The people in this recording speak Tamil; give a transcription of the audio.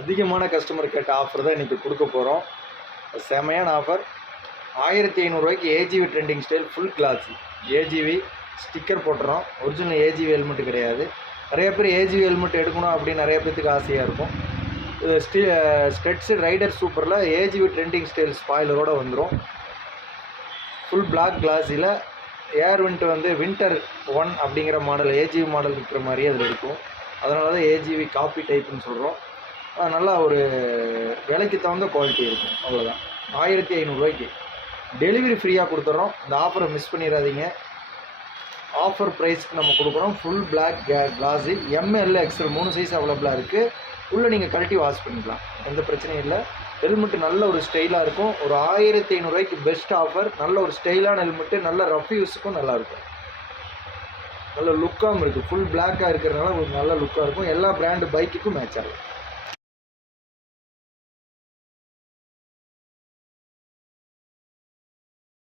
அதிகமான கஸ்டமர் கேட்ட ஆஃபர் தான் இன்றைக்கி கொடுக்க போகிறோம். செமையான ஆஃபர். 1500 ரூபாய்க்கு AGV trending style full class. AGV sticker போட்டுறோம். ஒரிஜினல் ஏஜிவி ஹெல்மெட்டு கிடையாது. நிறைய பேர் ஏஜிவி ஹெல்மெட் எடுக்கணும் அப்படின்னு நிறைய பேருக்கு ஆசையாக இருக்கும். ஸ்டெட்ஸு ரைடர் சூப்பரில் ஏஜிவி ட்ரெண்டிங் ஸ்டைல் ஸ்பாயிலரோடு வந்துடும். ஃபுல் பிளாக் கிளாஸில் ஏர் விண்ட் வந்து வின்டர் 1 அப்படிங்கிற மாடல் ஏஜிவி மாடல் இருக்கிற மாதிரியே அதில் இருக்கும். அதனால தான் ஏஜிவி காப்பி டைப்புன்னு சொல்கிறோம். நல்லா ஒரு விலைக்கு தகுந்த குவாலிட்டி இருக்கும். அவ்வளோதான். 1500 ரூபாய்க்கு டெலிவரி ஃப்ரீயாக கொடுத்துட்றோம். இந்த ஆஃபரை மிஸ் பண்ணிடாதீங்க. ஆஃபர் ப்ரைஸ்க்கு நம்ம கொடுக்குறோம். Full black glass M L XL 3 size அவைலபிளாக இருக்குது. உள்ளே நீங்கள் கழட்டி வாஷ் பண்ணிக்கலாம், எந்த பிரச்சனையும் இல்லை. ஹெல்மெட்டு நல்ல ஒரு ஸ்டைலாக இருக்கும். ஒரு 1500 ரூபாய்க்கு பெஸ்ட் ஆஃபர். நல்ல ஒரு ஸ்டைலான ஹெல்மெட்டு, நல்ல ரஃப் யூஸுக்கும் நல்லாயிருக்கும். நல்ல லுக்காகவும் இருக்குது. ஃபுல் பிளாக்காக இருக்கிறதுனால ஒரு நல்ல லுக்காக இருக்கும். எல்லா பிராண்டு பைக்குக்கும் மேட்ச் ஆகும்.